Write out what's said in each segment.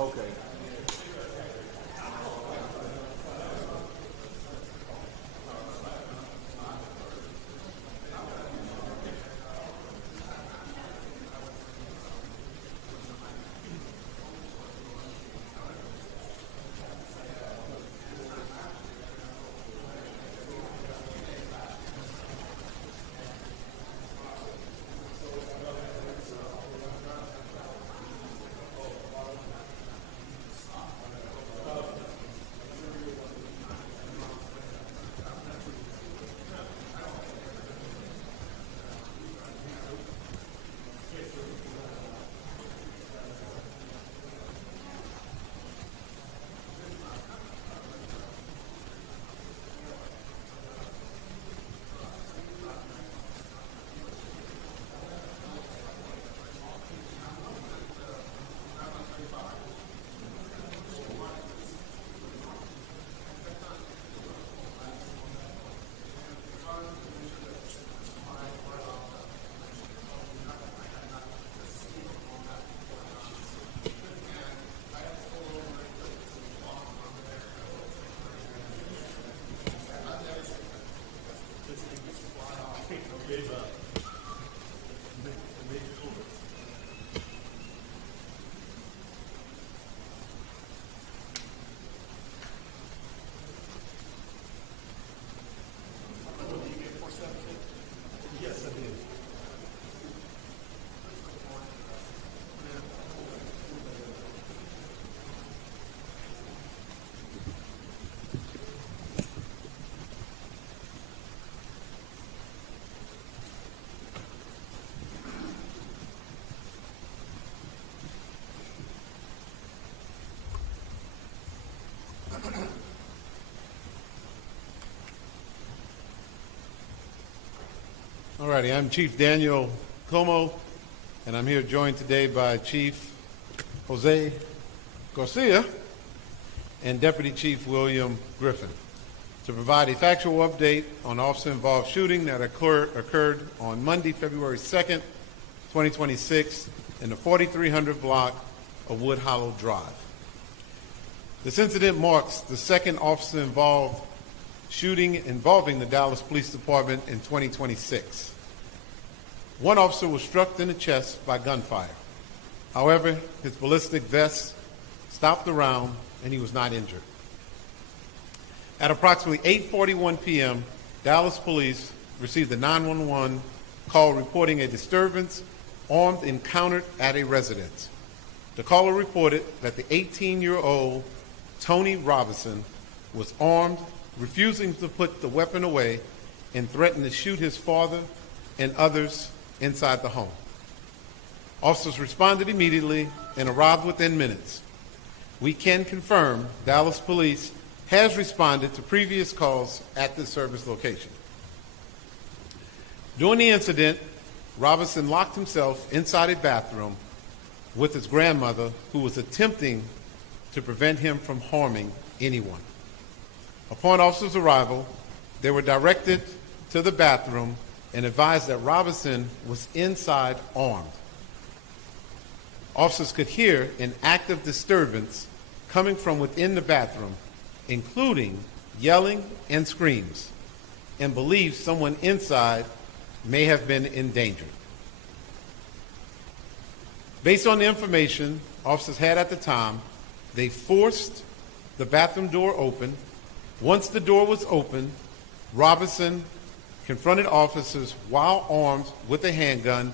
Okay. All righty, I'm Chief Daniel Como, and I'm here joined today by Chief Jose Garcia and Deputy Chief William Griffin to provide a factual update on officer-involved shooting that occurred on Monday, February 2nd, 2026, in the 4300 block of Wood Hollow Drive. This incident marks the second officer-involved shooting involving the Dallas Police Department in 2026. One officer was struck in the chest by gunfire. However, his ballistic vest stopped the round and he was not injured. At approximately 8:41 p.m., Dallas Police received a 911 call reporting a disturbance, armed encountered at a residence. The caller reported that the 18-year-old Tony Robinson was armed, refusing to put the weapon away, and threatened to shoot his father and others inside the home. Officers responded immediately and arrived within minutes. We can confirm Dallas Police has responded to previous calls at the service location. During the incident, Robinson locked himself inside a bathroom with his grandmother, who was attempting to prevent him from harming anyone. Upon officers' arrival, they were directed to the bathroom and advised that Robinson was inside armed. Officers could hear an active disturbance coming from within the bathroom, including yelling and screams, and believed someone inside may have been endangered. Based on the information officers had at the time, they forced the bathroom door open. Once the door was open, Robinson confronted officers while armed with a handgun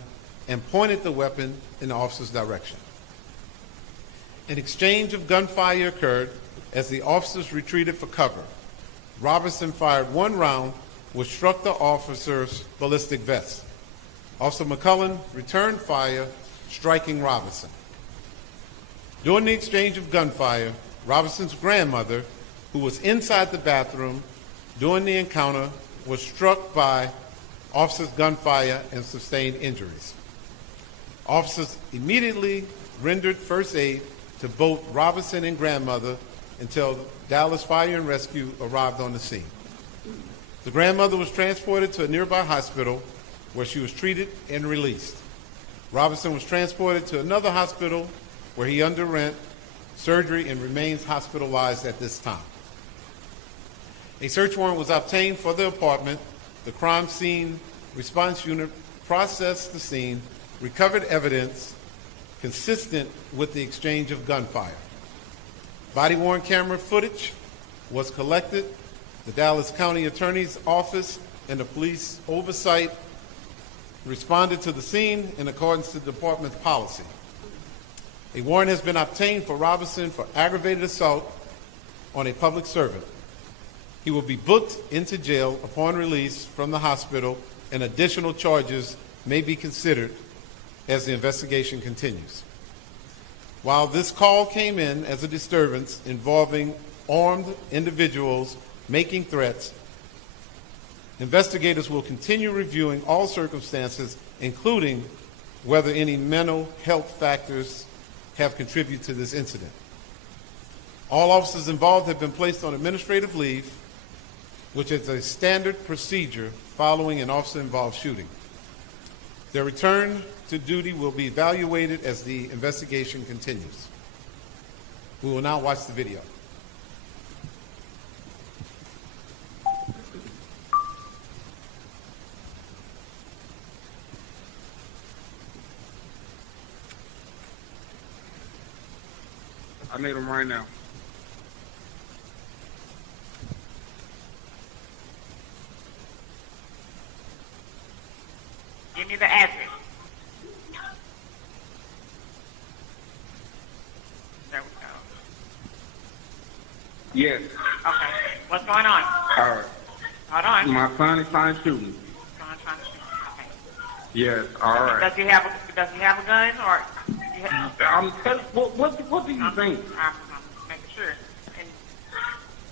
and pointed the weapon in the officer's direction. An exchange of gunfire occurred as the officers retreated for cover. Robinson fired one round, which struck the officer's ballistic vest. Officer McCullen returned fire, striking Robinson. During the exchange of gunfire, Robinson's grandmother, who was inside the bathroom during the encounter, was struck by officers' gunfire and sustained injuries. Officers immediately rendered first aid to both Robinson and grandmother until Dallas Fire and Rescue arrived on the scene. The grandmother was transported to a nearby hospital where she was treated and released. Robinson was transported to another hospital where he underwent surgery and remains hospitalized at this time. A search warrant was obtained for the apartment. The crime scene response unit processed the scene, recovered evidence consistent with the exchange of gunfire. Body-worn camera footage was collected. The Dallas County Attorney's Office and the police oversight responded to the scene in accordance to the department's policy. A warrant has been obtained for Robinson for aggravated assault on a public servant. He will be booked into jail upon release from the hospital, and additional charges may be considered as the investigation continues. While this call came in as a disturbance involving armed individuals making threats, investigators will continue reviewing all circumstances, including whether any mental health factors have contributed to this incident. All officers involved have been placed on administrative leave, which is a standard procedure following an officer-involved shooting. Their return to duty will be evaluated as the investigation continues. We will now watch the video. I need them right now. Give me the address. There we go. Yes. Okay. What's going on? All right. Hold on. My son is trying to shoot me. Trying to shoot. Okay. Yes. All right. Does he have a gun or? What do you think? I'm making sure.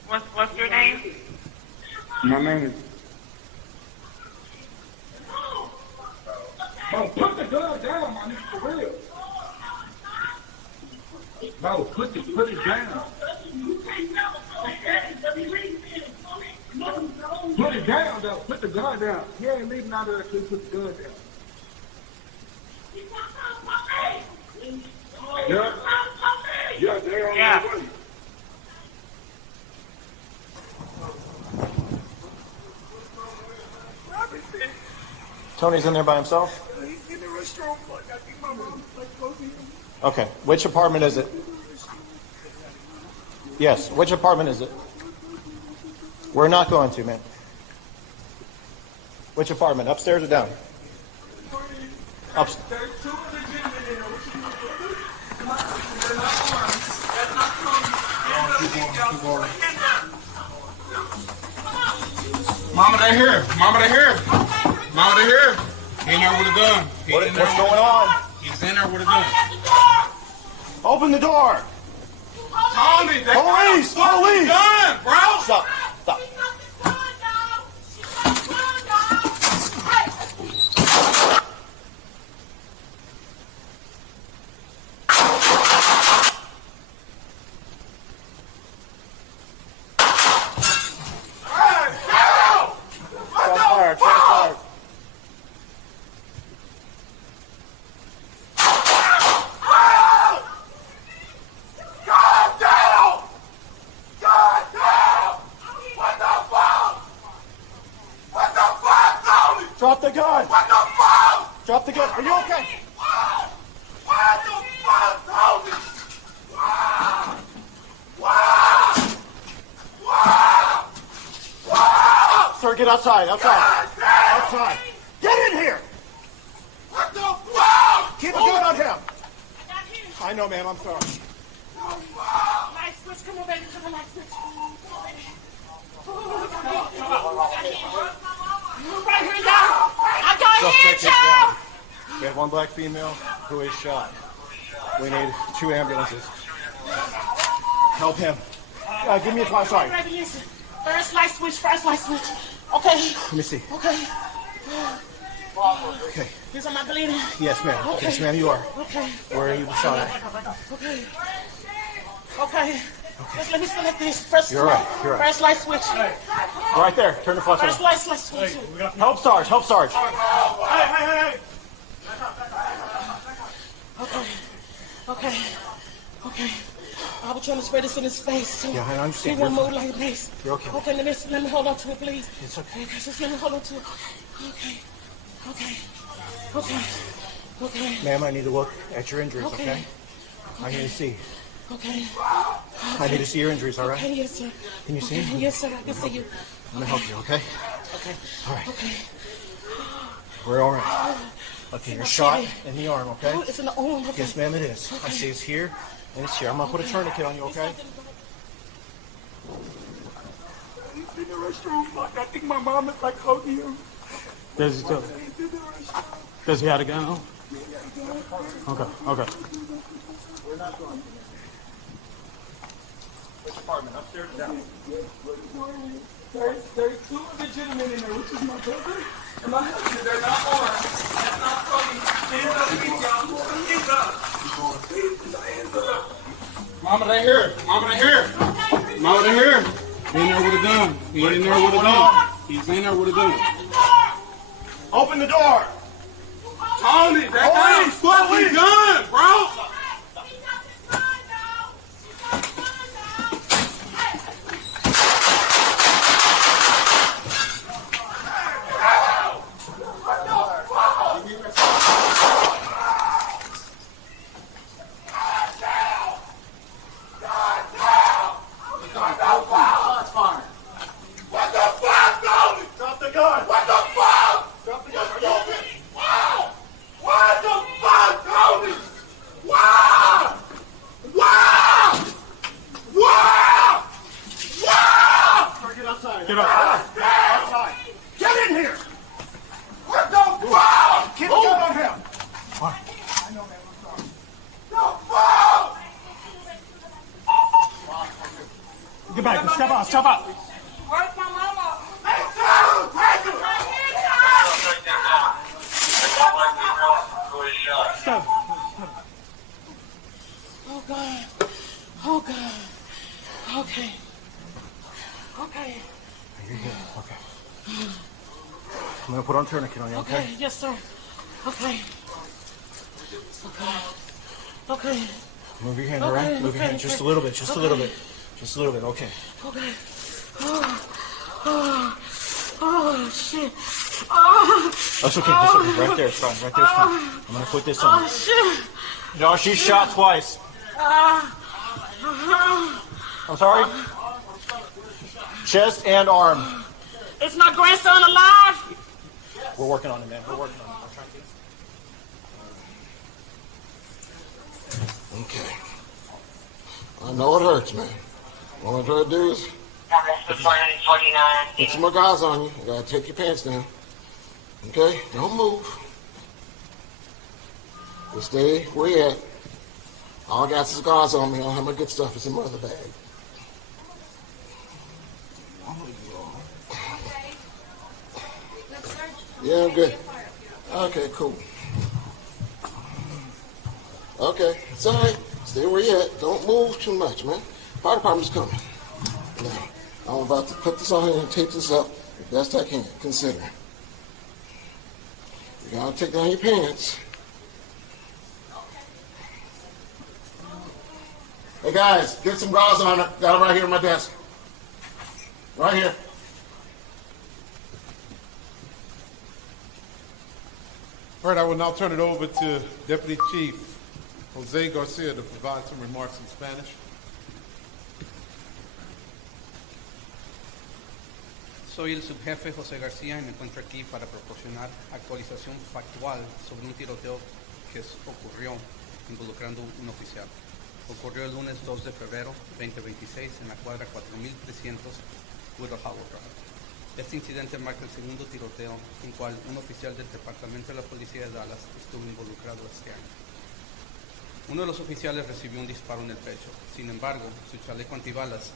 And what's your name? My name is. Bro, put the gun down, my nigga, for real. Bro, put it down. Put it down, though. Put the gun down. He ain't leaving out of there until you put the gun down. Yeah. Yeah, they're on Yeah. their way. Tony's in there by himself? He's in the restroom. I think my mom goes in. Okay. Which apartment is it? Yes. Which apartment is it? We're not going to, man. Which apartment? Upstairs or down? Upstairs. There's two of the gentlemen in there. What you want to do? That's not Tony. Mama, they here. Mama, they here. Mama, they here. He in there with a gun. What's going on? He's in there with a gun. Open the door! Tony, they Police! Police! gun, bro. Stop. Stop. Transpire, transpire. Drop the gun! What the fuck? Drop the gun. Are you okay? What the fuck, Tony? Sir, get outside. Outside. Outside. Get in here! What the fuck? Keep a gun on him. I got him. I know, ma'am. I'm sorry. Light switch, come on, baby, come on, light switch. Right here, y'all. I got him, Suspect is y'all. down. We have one black female who is shot. We need 2 ambulances. Help him. Give me a flashlight. Ready, listen. First light switch, first light switch. Okay. Let me see. Okay. Okay. This am I bleeding? Yes, ma'am. Okay. Yes, ma'am, you are. Okay. Where are you shot at? Okay. Okay. Just let me select this. First, You're right, you're right. First light switch. Right there. Turn the flashlight First on. light switch. Help Sarge. Help Sarge. Hey! Okay. Okay. I was trying to spray this in his face. So Yeah, I understand. He won't move like this. You're okay. Okay, let me hold on to it, please. It's okay. Okay, just let me hold on to it. Okay. Okay. Okay. Okay. Ma'am, I need to look at your injuries, Okay. okay? I need to see. Okay. I need to see your injuries, all right? Okay, yes, sir. Can you see Okay, me? yes, sir. I can see you. I'm gonna help you, okay? Okay. All right. Okay. We're all right. Okay, you're shot in the arm, okay? Oh, it's in the arm. Okay. Yes, ma'am, it is. I see it's here and it's here. I'm gonna put a tourniquet on you, okay? He's in the restroom. Like, I think my mom is like holding him. Does he, He's in the restroom. does he have a gun on? Okay, okay. Which apartment? Upstairs or down? There's 2 other gentlemen in there, which is my brother and my husband. They're not armed. That's not funny. Hands up, please, y'all. Hands up. Please, hands up. Mama, they here. Mama, they here. Mama, they here. He in there with a gun. He in there with a gun. He's in there with a gun. Open the door! Tony, that guy's fucking gun, bro. Drop the gun! What the fuck? Drop the gun! Wow! What the fuck, Tony? Wow! Wow! Wow! Wow! Get outside. Get up. Outside. Get in here! What the fuck? Keep the gun on him! The fuck? Get back. Step out. Step out. Where's my mama? Hey, Tony, take him! Step. Oh, God. Oh, God. Okay. Okay. You're good. Okay. I'm gonna put on tourniquet on you, okay? Okay, yes, sir. Okay. Okay. Okay. Move your hand, Okay, alright? Move your okay, hand just okay. a little bit, just a Okay. little bit. Just a little bit, okay. Okay. Oh, shit. Oh, That's okay, that's okay. Right there, it's fine. Right there, it's fine. I'm gonna put this on. shit. No, she's shot twice. I'm sorry? Chest and arm. Is my grandson alive? We're working on it, man. We're working on it. We're trying to get Okay. I know it hurts, man. All I'm trying to do is put some more guys on you. You gotta take your pants down. Okay? Don't move. Just stay where you at. All I got is guards on me. I don't have my good stuff. It's in my other bag. Yeah, I'm good. Okay, cool. Okay, it's all right. Stay where you at. Don't move too much, man. Fire department's coming. Now, I'm about to put this on here and tape this up as best I can, consider. You gotta take down your pants. Hey guys, get some gauze on it. Got it right here on my desk. Right here. All right, I will now turn it over to Deputy Chief Jose Garcia to provide some remarks in Spanish. Soy el subjefe José García y me encuentro aquí para proporcionar actualización factual sobre un tiroteo que ocurrió involucrando un oficial. Ocurrió el lunes 2 de febrero 2026 en la cuadra 4300 Whittle Howard Drive. Este incidente marca el segundo tiroteo en cual un oficial del Departamento de la Policía de Dallas estuvo involucrado este año. Uno de los oficiales recibió un disparo en el pecho. Sin embargo, su chaleco antibalas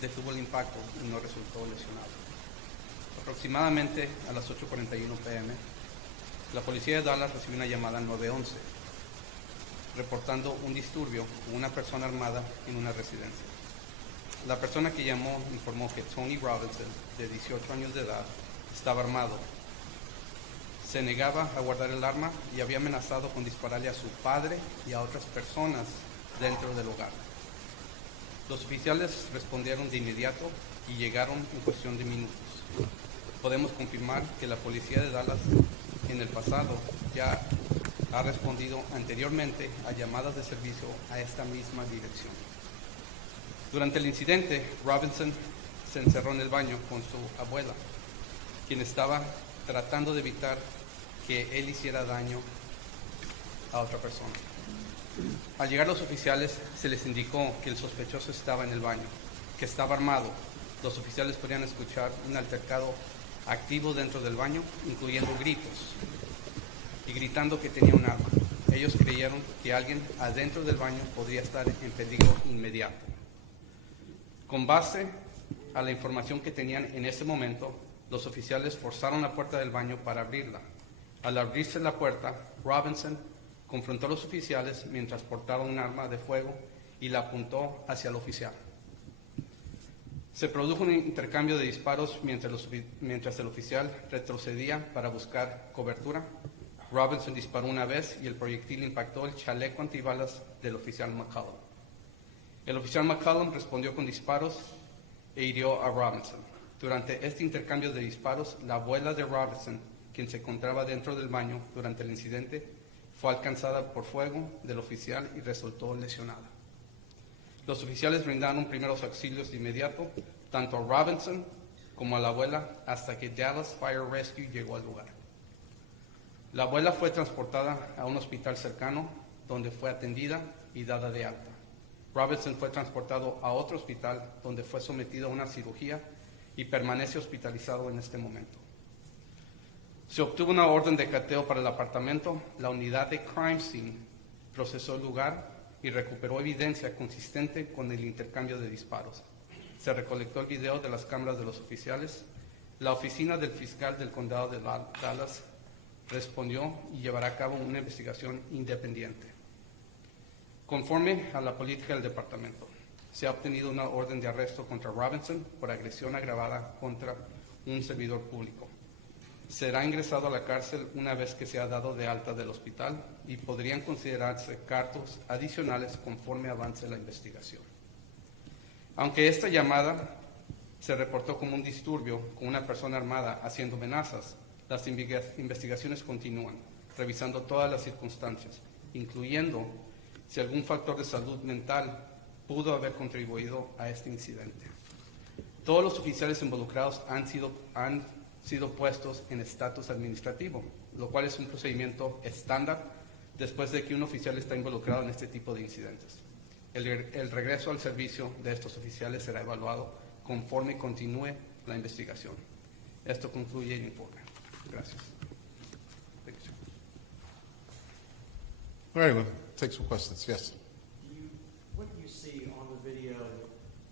detuvo el impacto y no resultó lesionado. Aproximadamente a las 8:41 p.m., la policía de Dallas recibió una llamada al 911 reportando un disturbio con una persona armada en una residencia. La persona que llamó informó que Tony Robinson, de 18 años de edad, estaba armado. Se negaba a guardar el arma y había amenazado con dispararle a su padre y a otras personas dentro del hogar. Los oficiales respondieron de inmediato y llegaron en cuestión de minutos. Podemos confirmar que la policía de Dallas en el pasado ya ha respondido anteriormente a llamadas de servicio a esta misma dirección. Durante el incidente, Robinson se encerró en el baño con su abuela, quien estaba tratando de evitar que él hiciera daño a otra persona. Al llegar los oficiales, se les indicó que el sospechoso estaba en el baño, que estaba armado. Los oficiales podían escuchar un altercado activo dentro del baño, incluyendo gritos y gritando que tenía un arma. Ellos creyeron que alguien adentro del baño podría estar en peligro inmediato. Con base a la información que tenían en ese momento, los oficiales forzaron la puerta del baño para abrirla. Al abrirse la puerta, Robinson confrontó a los oficiales mientras portaba un arma de fuego y la apuntó hacia el oficial. Se produjo un intercambio de disparos mientras el oficial retrocedía para buscar cobertura. Robinson disparó una vez y el proyectil impactó el chaleco antibalas del oficial McCollum. El oficial McCollum respondió con disparos e hirió a Robinson. Durante este intercambio de disparos, la abuela de Robinson, quien se encontraba dentro del baño durante el incidente, fue alcanzada por fuego del oficial y resultó lesionada. Los oficiales brindaron primeros auxilios de inmediato, tanto a Robinson como a la abuela, hasta que Dallas Fire Rescue llegó al lugar. La abuela fue transportada a un hospital cercano, donde fue atendida y dada de alta. Robinson fue transportado a otro hospital, donde fue sometido a una cirugía y permanece hospitalizado en este momento. Se obtuvo una orden de cateo para el apartamento. La unidad de Crime Scene procesó el lugar y recuperó evidencia consistente con el intercambio de disparos. Se recolectó el video de las cámaras de los oficiales. La oficina del fiscal del condado de Dallas respondió y llevará a cabo una investigación independiente. Conforme a la política del departamento, se ha obtenido una orden de arresto contra Robinson por agresión agravada contra un servidor público. Será ingresado a la cárcel una vez que sea dado de alta del hospital y podrían considerarse cargos adicionales conforme avance la investigación. Aunque esta llamada se reportó como un disturbio con una persona armada haciendo amenazas, las investigaciones continúan, revisando todas las circunstancias, incluyendo si algún factor de salud mental pudo haber contribuido a este incidente. Todos los oficiales involucrados han sido puestos en estatus administrativo, lo cual es un procedimiento estándar después de que un oficial está involucrado en este tipo de incidentes. El regreso al servicio de estos oficiales será evaluado conforme continúe la investigación. Esto concluye el informe. Gracias. All right, we'll take some questions. Yes. What do you see on the video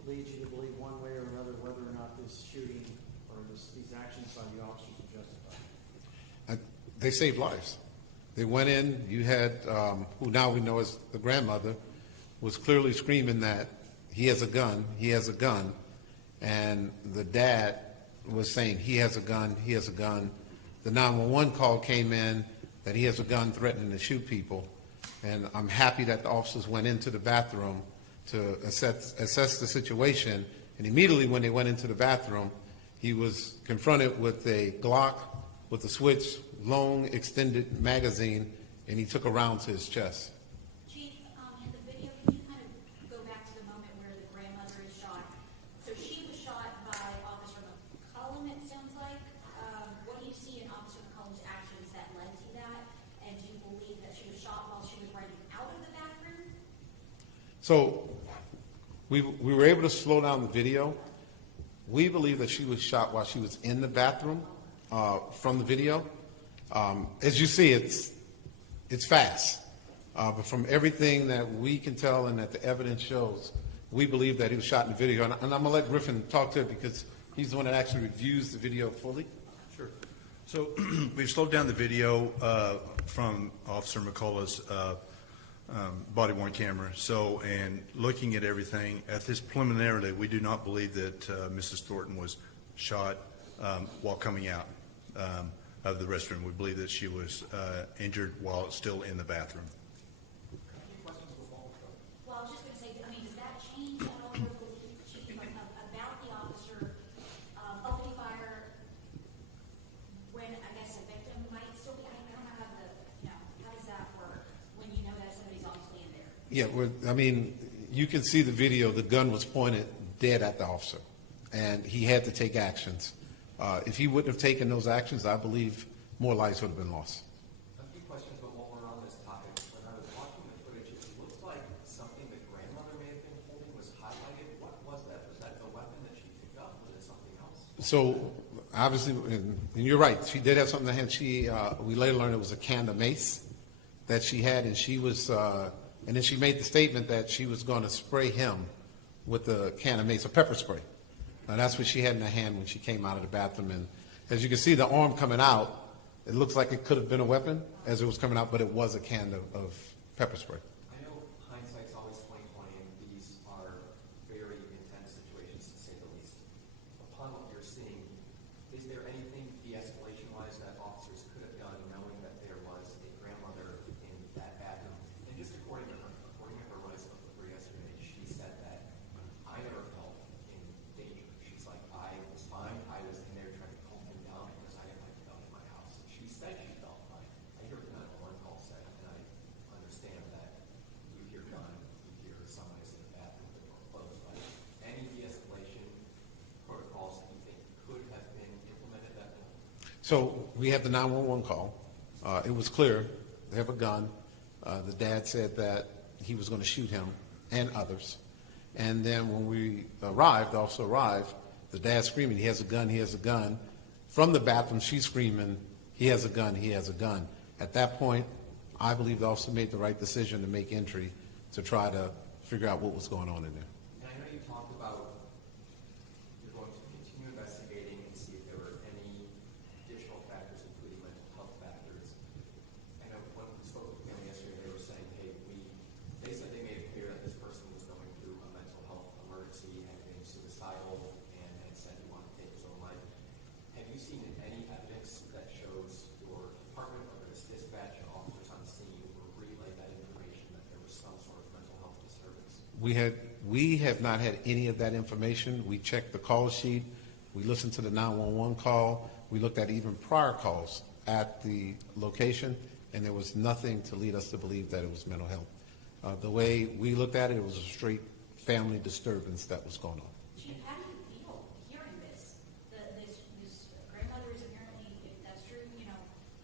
leads you to believe one way or another whether or not this shooting or these actions by the officers are justified? They saved lives. They went in. You had, who now we know is the grandmother, was clearly screaming that he has a gun, he has a gun. And the dad was saying he has a gun, he has a gun. The 911 call came in that he has a gun threatening to shoot people. And I'm happy that the officers went into the bathroom to assess the situation. And immediately when they went into the bathroom, he was confronted with a Glock with a switch, long extended magazine, and he took a round to his chest. Chief, in the video, can you kind of go back to the moment where the grandmother is shot? So she was shot by Officer McCollum, it sounds like. What do you see in Officer McCollum's actions that led to that? And do you believe that she was shot while she was running out of the bathroom? So we were able to slow down the video. We believe that she was shot while she was in the bathroom from the video. As you see, it's fast. But from everything that we can tell and that the evidence shows, we believe that he was shot in the video. And I'm going to let Griffin talk to it because he's the one that actually reviews the video fully. Sure. So we've slowed down the video from Officer McCullough's body-worn camera. So, and looking at everything, at this preliminarily, we do not believe that Mrs. Thornton was shot while coming out of the restroom. We believe that she was injured while still in the bathroom. Well, I was just going to say, I mean, does that change at all your belief, Chief, about the officer opening fire when, I guess, a victim might still be? I don't know how how does that work when you know that somebody's obviously in there? Yeah, I mean, you can see the video. The gun was pointed dead at the officer, and he had to take actions. If he wouldn't have taken those actions, I believe more lives would have been lost. A few questions, but while we're on this topic, when I was watching the footage, it looked like something the grandmother may have been holding was highlighted. What was that? Was that the weapon that she picked up? Was it something else? So obviously, and you're right, she did have something in her hand. We later learned it was a can of mace that she had, and she was, and then she made the statement that she was going to spray him with a can of mace, a pepper spray. And that's what she had in her hand when she came out of the bathroom. And as you can see, the arm coming out, it looks like it could have been a weapon as it was coming out, but it was a can of pepper spray. I know hindsight's always 20/20, and these are very intense situations, to say the least. Upon what you're seeing, is there anything de-escalation-wise that officers could have done, knowing that there was a grandmother in that bathroom? And just according to her what I spoke with her yesterday, she said that I never felt in danger. She's like, I was fine. I was in there trying to calm him down because I didn't like to go in my house. She said she felt fine. I hear the 911 call said, and I understand that you hear gun, you hear somebody's in the bathroom with the door closed. But any de-escalation protocols that you think could have been implemented that way? So we had the 911 call. It was clear. They have a gun. The dad said that he was going to shoot him and others. And then when we arrived, the officer arrived, the dad screaming, he has a gun, he has a gun. From the bathroom, she's screaming, he has a gun, he has a gun. At that point, I believe the officer made the right decision to make entry to try to figure out what was going on in there. And I know you talked about you're going to continue investigating and see if there were any additional factors, including mental health factors. I know when we spoke with them yesterday, they were saying, hey, they said they made it clear that this person was going through a mental health emergency, had been suicidal, and said he wanted to take his own life. Have you seen any evidence that shows your department or this dispatch officers on scene or relay that information that there was some sort of mental health disturbance? We have not had any of that information. We checked the call sheet. We listened to the 911 call. We looked at even prior calls at the location, and there was nothing to lead us to believe that it was mental health. The way we looked at it, it was a straight family disturbance that was going on. Chief, how do you feel hearing this? This grandmother is apparently, if that's true,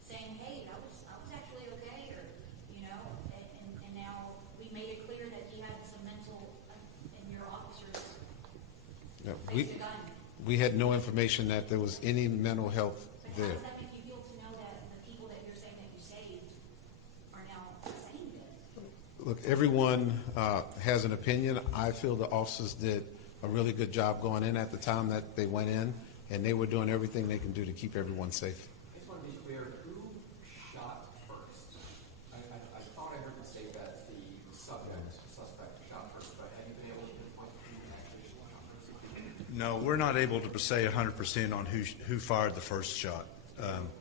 saying, hey, I was actually okay, or, and now we made it clear that he had some mental, and your officers Yeah, placed a gun. we had no information that there was any mental health But how there. does that make you feel to know that the people that you're saying that you saved are now saying this? Look, everyone has an opinion. I feel the officers did a really good job going in at the time that they went in, and they were doing everything they can do to keep everyone safe. I just want to be clear, who shot first? I thought I heard you say that the suspect shot first, but have you been able to pinpoint who actually shot first? No, we're not able to say 100% on who fired the first shot.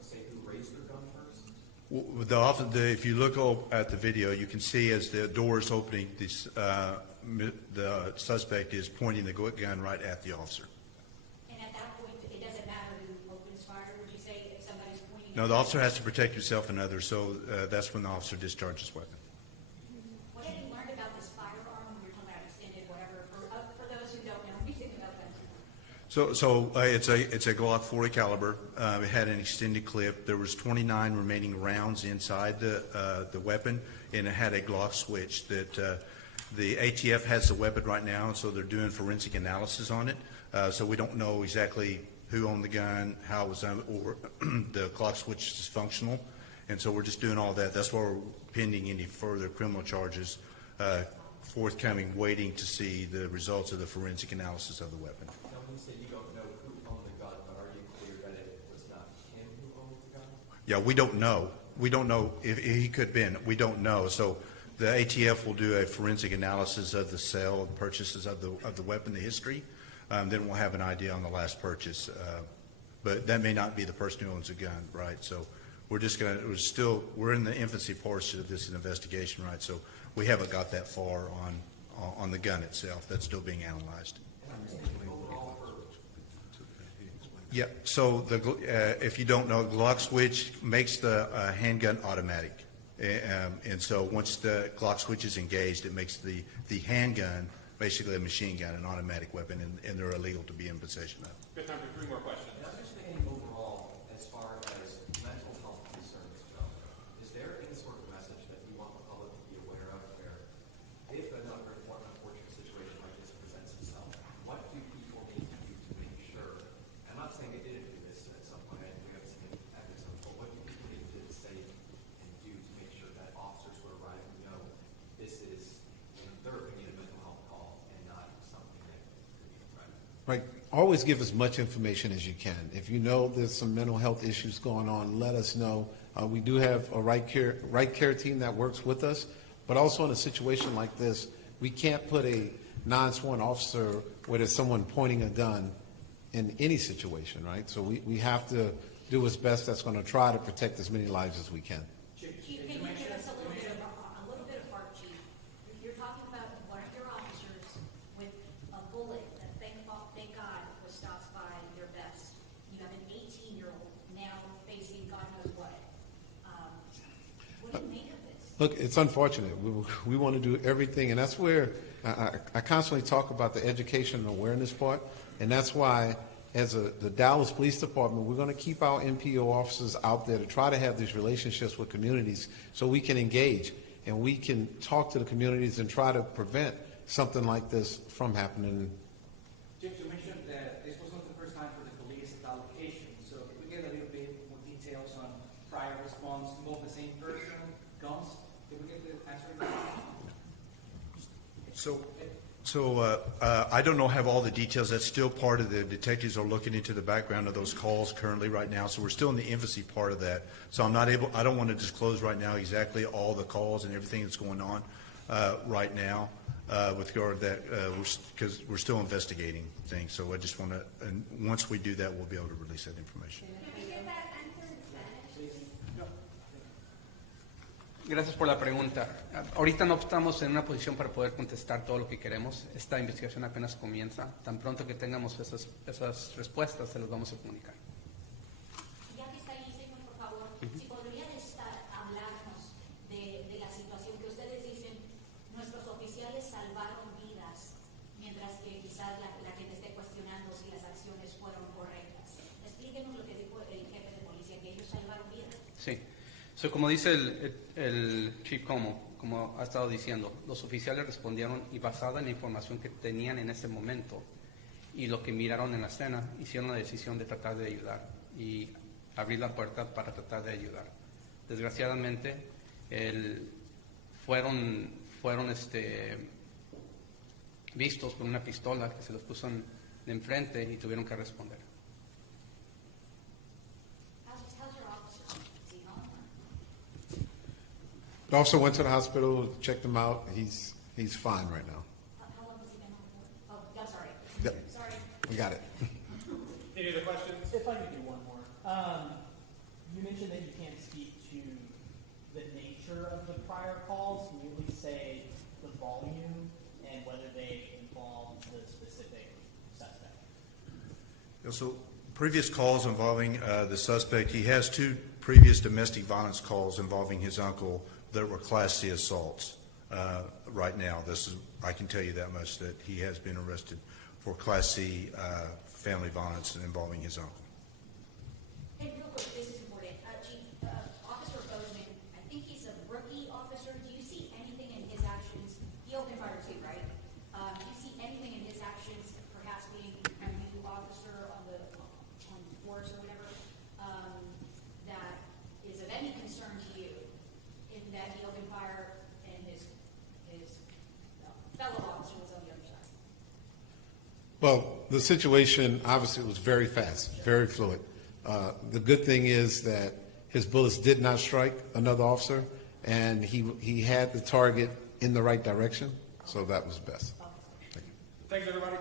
Say who raised their gun first? If you look at the video, you can see as the door is opening, the suspect is pointing the gun right at the officer. And at that point, it doesn't matter who opens fire, would you say, if somebody's pointing? No, the officer has to protect himself and others, so that's when the officer discharges his weapon. What have you learned about this firearm when you're talking about extended, whatever, for those who don't know anything about that? It's a Glock 40 caliber. It had an extended clip. There was 29 remaining rounds inside the weapon, and it had a Glock switch that the ATF has the weapon right now, so they're doing forensic analysis on it. So we don't know exactly who owned the gun, how it was done, or the Glock switch is functional. And so we're just doing all that. That's why pending any further criminal charges forthcoming, waiting to see the results of the forensic analysis of the weapon. Now, when you say you don't know who owned the gun, but are you clear that it was not him who owned the gun? Yeah, we don't know. We don't know if he could have been. We don't know. So the ATF will do a forensic analysis of the sale and purchases of the weapon, the history. Then we'll have an idea on the last purchase. But that may not be the person who owns a gun, right? So we're in the infancy portion of this investigation, right? So we haven't got that far on the gun itself. That's still being analyzed. Yeah, so if you don't know, Glock switch makes the handgun automatic. And so once the Glock switch is engaged, it makes the handgun basically a machine gun, an automatic weapon, and they're illegal to be in possession of. Good time for 3 more questions. And I'm just thinking overall, as far as mental health concerns go, is there any sort of message that you want the public to be aware of where if another unfortunate situation like this presents itself, what do people need to do to make sure? I'm not saying they didn't do this at some point, I think we have some evidence of it, but what do people need to say and do to make sure that officers who are arriving know this is, in their opinion, a mental health call and not something that could be a threat? Right. Always give as much information as you can. If you know there's some mental health issues going on, let us know. We do have a right care team that works with us, but also in a situation like this, we can't put a non-sworn officer where there's someone pointing a gun in any situation, right? So we have to do what's best. That's going to try to protect as many lives as we can. Chief, can you give us a little bit of heart, Chief? You're talking about one of your officers with a bullet that thank God was stopped by their vest. You have an 18-year-old now facing God knows what. What do you make of this? Look, it's unfortunate. We want to do everything, and that's where I constantly talk about the education and awareness part, and that's why as the Dallas Police Department, we're going to keep our NPO officers out there to try to have these relationships with communities so we can engage and we can talk to the communities and try to prevent something like this from happening. Chief, you mentioned that this was not the first time for the police at that location, so if we get a little bit more details on prior response, both the same person, guns, did we get the answer to that? So I don't have all the details. That's still part of the detectives are looking into the background of those calls currently right now. So we're still in the infancy part of that. So I don't want to disclose right now exactly all the calls and everything that's going on right now with regard to that because we're still investigating things. So I just want to, and once we do that, we'll be able to release that information. Gracias por la pregunta. Ahorita no estamos en una posición para poder contestar todo lo que queremos. Esta investigación apenas comienza. Tan pronto que tengamos esas respuestas, se las vamos a comunicar. Ya que está ahí, señor, por favor, si podría hablarnos de la situación que ustedes dicen, nuestros oficiales salvaron vidas, mientras que quizás la gente esté cuestionando si las acciones fueron correctas. Explíquenos lo que dijo el jefe de policía, que ellos salvaron vidas. Sí. So, como dice el Chief como ha estado diciendo, los oficiales respondieron y basada en la información que tenían en ese momento y lo que miraron en la escena, hicieron la decisión de tratar de ayudar y abrir la puerta para tratar de ayudar. Desgraciadamente, fueron vistos con una pistola que se los puso de enfrente y tuvieron que responder. The officer went to the hospital, checked him out. He's fine right now. How long has he been on board? Oh, I'm sorry. Yep. Sorry. We got it. Any other questions? If I could do one more. You mentioned that you can't speak to the nature of the prior calls. Can you at least say the volume and whether they involve the specific suspect? So previous calls involving the suspect, he has 2 previous domestic violence calls involving his uncle that were Class C assaults. Right now, I can tell you that much, that he has been arrested for Class C family violence involving his uncle. Hey, real quick, this is important. Chief, Officer Bozeman, I think he's a rookie officer. Do you see anything in his actions? He opened fire too, right? Do you see anything in his actions, perhaps being a new officer on force or whatever, that is of any concern to you in that he opened fire? Well, the situation obviously was very fast, very fluid. The good thing is that his bullets did not strike another officer, and he had the target in the right direction, so that was best. Thanks, everybody.